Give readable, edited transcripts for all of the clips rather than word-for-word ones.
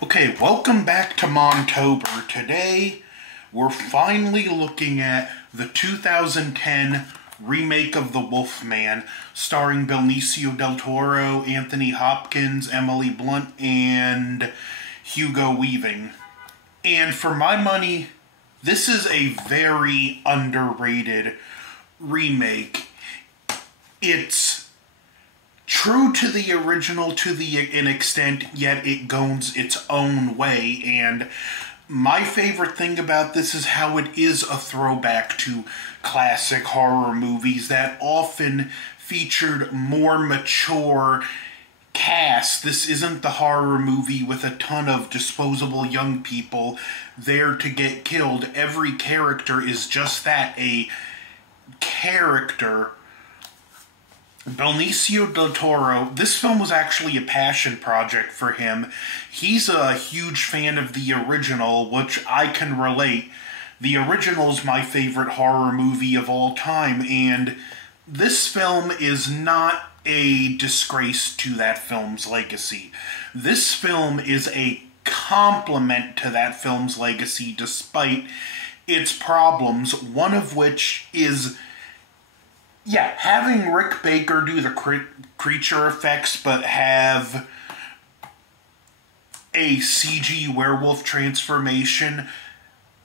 Okay, welcome back to Montober. Today, we're finally looking at the 2010 remake of The Wolfman, starring Benicio del Toro, Anthony Hopkins, Emily Blunt, and Hugo Weaving. And for my money, this is a very underrated remake. It's true to the original to an extent, yet it goes its own way. And my favorite thing about this is how it is a throwback to classic horror movies that often featured more mature cast. This isn't the horror movie with a ton of disposable young people there to get killed. Every character is just that, a character. Benicio del Toro, this film was actually a passion project for him. He's a huge fan of the original, which I can relate. The original is my favorite horror movie of all time, and this film is not a disgrace to that film's legacy. This film is a compliment to that film's legacy, despite its problems, one of which is having Rick Baker do the creature effects, but have a CG werewolf transformation.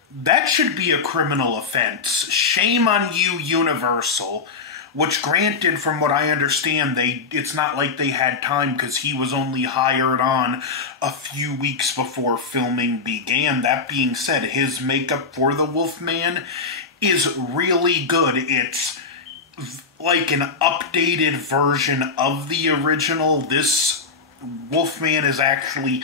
That should be a criminal offense. Shame on you, Universal. Which, granted, from what I understand, it's not like they had time because he was only hired on a few weeks before filming began. That being said, his makeup for the Wolfman is really good. It's like an updated version of the original. This Wolfman has actually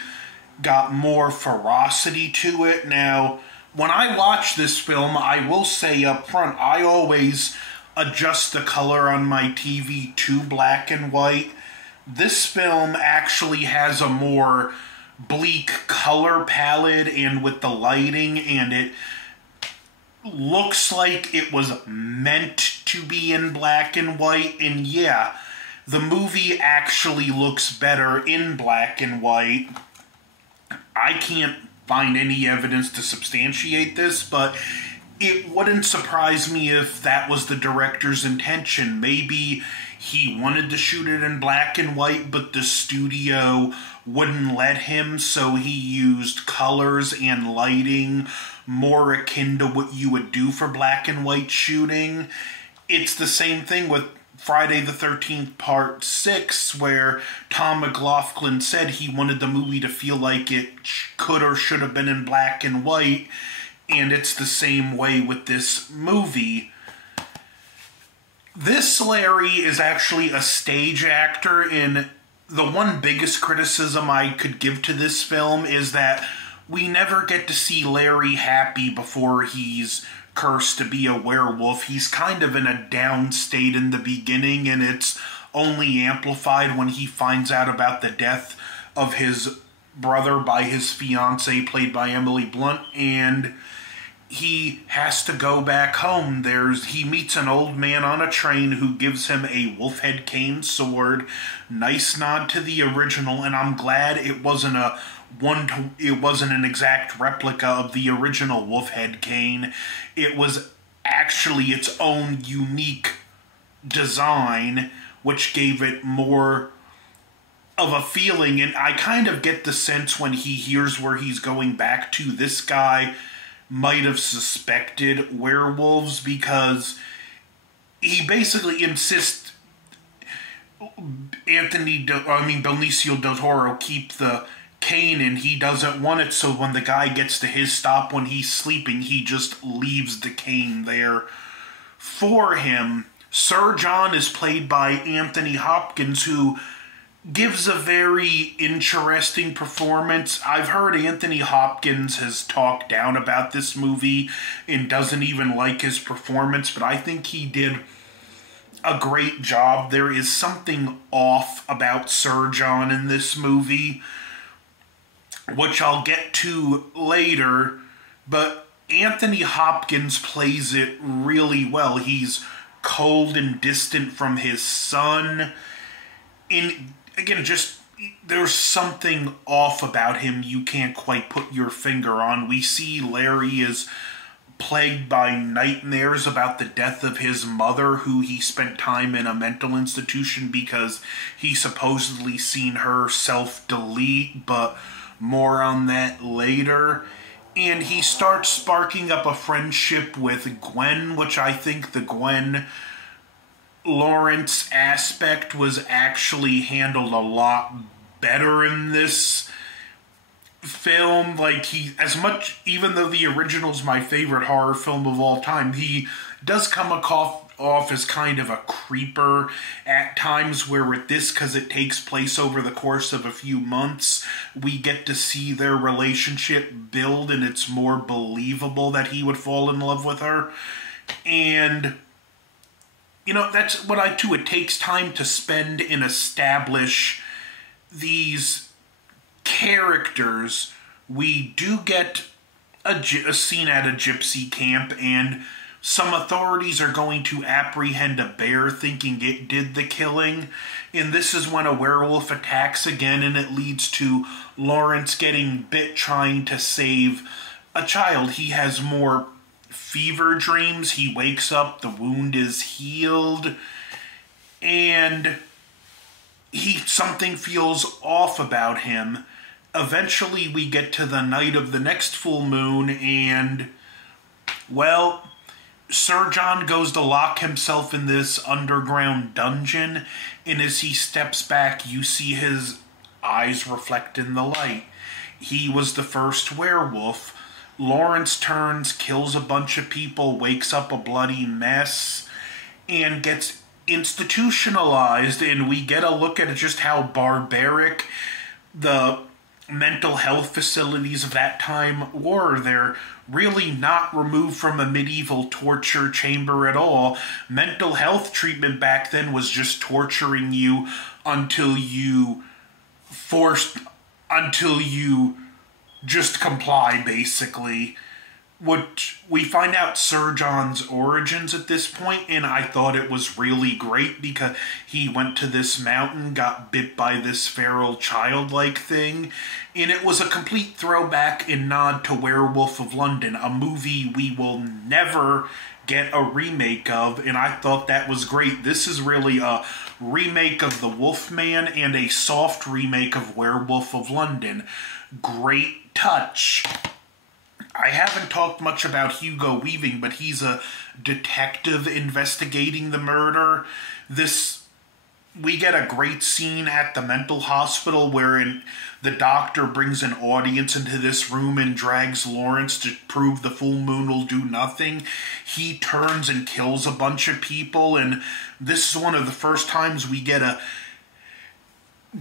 got more ferocity to it. Now, when I watch this film, I will say up front, I always adjust the color on my TV to black and white. This film actually has a more bleak color palette, and with the lighting, and it looks like it was meant to be in black and white. And yeah, the movie actually looks better in black and white. I can't find any evidence to substantiate this, but it wouldn't surprise me if that was the director's intention. Maybe he wanted to shoot it in black and white, but the studio wouldn't let him, so he used colors and lighting more akin to what you would do for black and white shooting. It's the same thing with Friday the 13th Part 6, where Tom McLaughlin said he wanted the movie to feel like it could or should have been in black and white, and it's the same way with this movie. This Larry is actually a stage actor, and the one biggest criticism I could give to this film is that we never get to see Larry happy before he's cursed to be a werewolf. He's kind of in a down state in the beginning, and it's only amplified when he finds out about the death of his brother by his fiancée, played by Emily Blunt, and he has to go back home. He meets an old man on a train who gives him a wolf head cane sword. Nice nod to the original, and I'm glad it wasn't an exact replica of the original wolf head cane. It was actually its own unique design, which gave it more of a feeling. And I kind of get the sense when he hears where he's going back to, this guy might have suspected werewolves, because he basically insists Benicio del Toro keep the cane, and he doesn't want it, so when the guy gets to his stop when he's sleeping, he just leaves the cane there for him. Sir John is played by Anthony Hopkins, who gives a very interesting performance. I've heard Anthony Hopkins has talked down about this movie and doesn't even like his performance, but I think he did a great job. There is something off about Sir John in this movie, which I'll get to later, but Anthony Hopkins plays it really well. He's cold and distant from his son. And again, just there's something off about him you can't quite put your finger on. We see Larry is plagued by nightmares about the death of his mother, who he spent time in a mental institution because he supposedly seen her self-delete, but more on that later. And he starts sparking up a friendship with Gwen, which I think the Gwen Lawrence aspect was actually handled a lot better in this film. Like, even though the original's my favorite horror film of all time, he does come off as kind of a creeper at times, where with this, because it takes place over the course of a few months, we get to see their relationship build, and it's more believable that he would fall in love with her. And that's what it takes time to spend and establish these characters. We do get a scene at a gypsy camp, and some authorities are going to apprehend a bear thinking it did the killing. And this is when a werewolf attacks again, and it leads to Lawrence getting bit trying to save a child. He has more fever dreams. He wakes up, the wound is healed, and something feels off about him. Eventually we get to the night of the next full moon, and, well, Sir John goes to lock himself in this underground dungeon, and as he steps back, you see his eyes reflect in the light. He was the first werewolf. Lawrence turns, kills a bunch of people, wakes up a bloody mess, and gets institutionalized, and we get a look at just how barbaric the mental health facilities of that time were. They're really not removed from a medieval torture chamber at all. Mental health treatment back then was just torturing you until you just comply, basically. We find out Sir John's origins at this point, and I thought it was really great because he went to this mountain, got bit by this feral childlike thing, and it was a complete throwback and nod to Werewolf of London, a movie we will never get a remake of, and I thought that was great. This is really a remake of The Wolfman and a soft remake of Werewolf of London. Great touch. I haven't talked much about Hugo Weaving, but he's a detective investigating the murder. We get a great scene at the mental hospital wherein the doctor brings an audience into this room and drags Lawrence to prove the full moon will do nothing. He turns and kills a bunch of people, and this is one of the first times we get a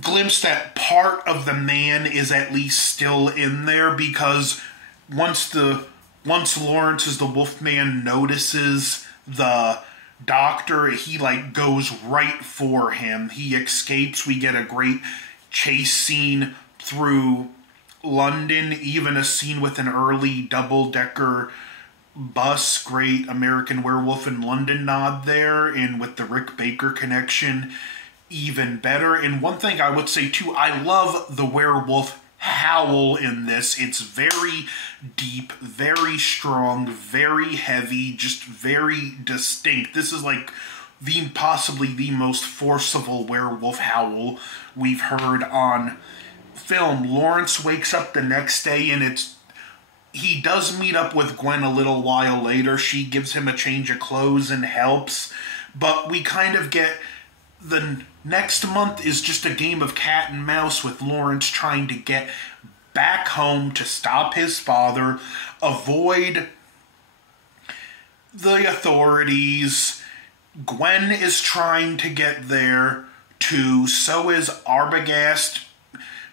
glimpse that part of the man is at least still in there, because once Lawrence as the Wolfman notices the doctor, he goes right for him. He escapes. We get a great chase scene through London, even a scene with an early double-decker bus. Great American Werewolf in London nod there, and with the Rick Baker connection, even better. And one thing I would say too, I love the werewolf howl in this. It's very deep, very strong, very heavy, just very distinct. This is possibly the most forcible werewolf howl we've heard on film. Lawrence wakes up the next day, and he does meet up with Gwen a little while later. She gives him a change of clothes and helps, but we kind of get the next month is just a game of cat and mouse with Lawrence trying to get back home to stop his father, avoid the authorities. Gwen is trying to get there too. So is Arbogast,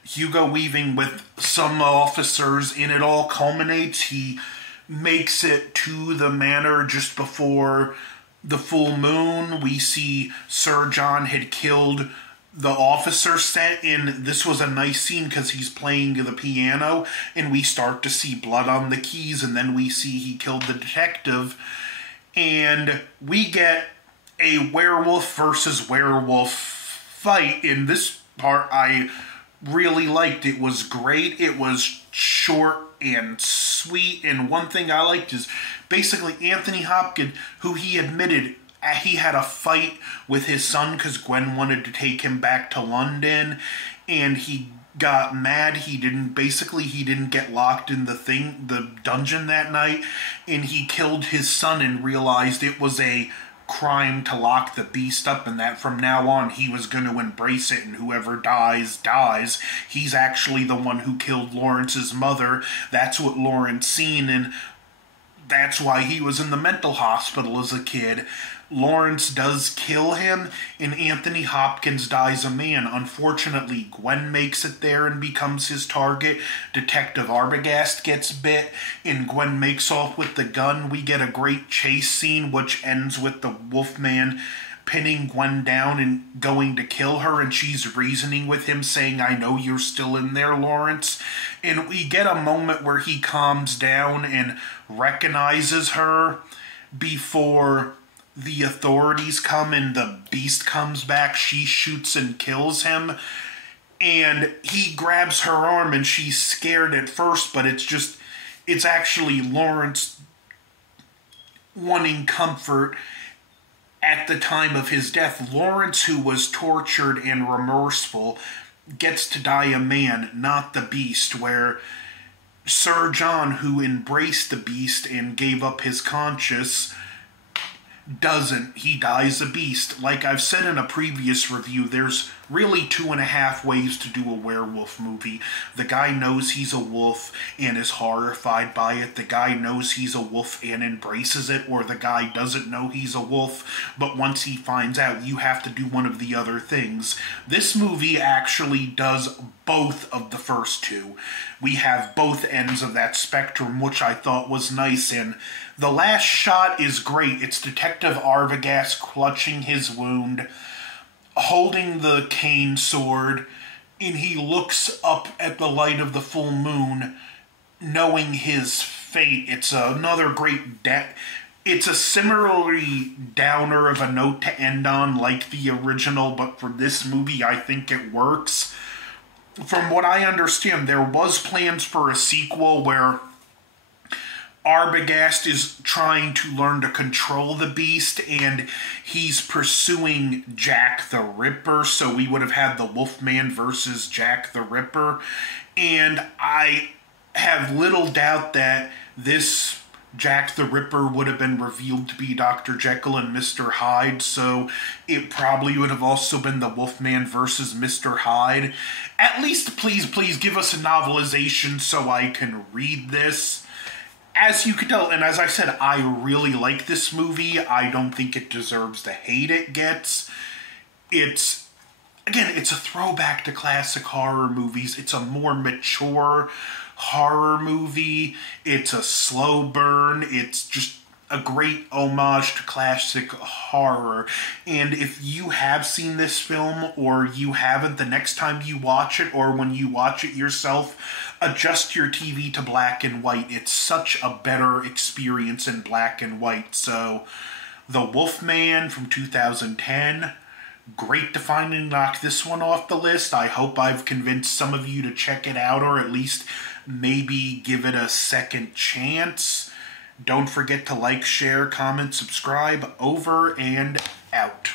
Hugo Weaving with some officers, and it all culminates. He makes it to the manor just before the full moon. We see Sir John had killed the officer set, and this was a nice scene because he's playing the piano, and we start to see blood on the keys, and then we see he killed the detective, and we get a werewolf versus werewolf fight, and this part I really liked. It was great. It was short and sweet. And one thing I liked is basically Anthony Hopkins, who he admitted he had a fight with his son because Gwen wanted to take him back to London, and he got mad. He didn't get locked in the dungeon that night, and he killed his son and realized it was a crime to lock the beast up, and that from now on he was going to embrace it, and whoever dies, dies. He's actually the one who killed Lawrence's mother. That's what Lawrence seen, and that's why he was in the mental hospital as a kid. Lawrence does kill him, and Anthony Hopkins dies a man. Unfortunately, Gwen makes it there and becomes his target. Detective Arbogast gets bit, and Gwen makes off with the gun. We get a great chase scene, which ends with the Wolfman pinning Gwen down and going to kill her, and she's reasoning with him, saying, "I know you're still in there, Lawrence." And we get a moment where he calms down and recognizes her before the authorities come and the beast comes back. She shoots and kills him, and he grabs her arm, and she's scared at first, but it's actually Lawrence wanting comfort at the time of his death. Lawrence, who was tortured and remorseful, gets to die a man, not the beast, where Sir John, who embraced the beast and gave up his conscience, doesn't. He dies a beast. Like I've said in a previous review, there's really 2.5 ways to do a werewolf movie. The guy knows he's a wolf and is horrified by it. The guy knows he's a wolf and embraces it. Or the guy doesn't know he's a wolf, but once he finds out, you have to do one of the other things. This movie actually does both of the first two. We have both ends of that spectrum, which I thought was nice, and the last shot is great. It's Detective Arbogast clutching his wound, holding the cane sword, and he looks up at the light of the full moon, knowing his fate. It's another great it's a similarly downer of a note to end on like the original, but for this movie I think it works. From what I understand, there was plans for a sequel where Arbogast is trying to learn to control the beast, and he's pursuing Jack the Ripper, so we would have had the Wolfman versus Jack the Ripper, and I have little doubt that this Jack the Ripper would have been revealed to be Dr. Jekyll and Mr. Hyde, so it probably would have also been the Wolfman versus Mr. Hyde. At least, please give us a novelization so I can read this. As you can tell, and as I said, I really like this movie. I don't think it deserves the hate it gets. It's a throwback to classic horror movies. It's a more mature horror movie. It's a slow burn. It's just a great homage to classic horror. And if you have seen this film or you haven't, the next time you watch it or when you watch it yourself, adjust your TV to black and white. It's such a better experience in black and white. So, The Wolfman from 2010, great to finally knock this one off the list. I hope I've convinced some of you to check it out or at least maybe give it a second chance. Don't forget to like, share, comment, subscribe. Over and out.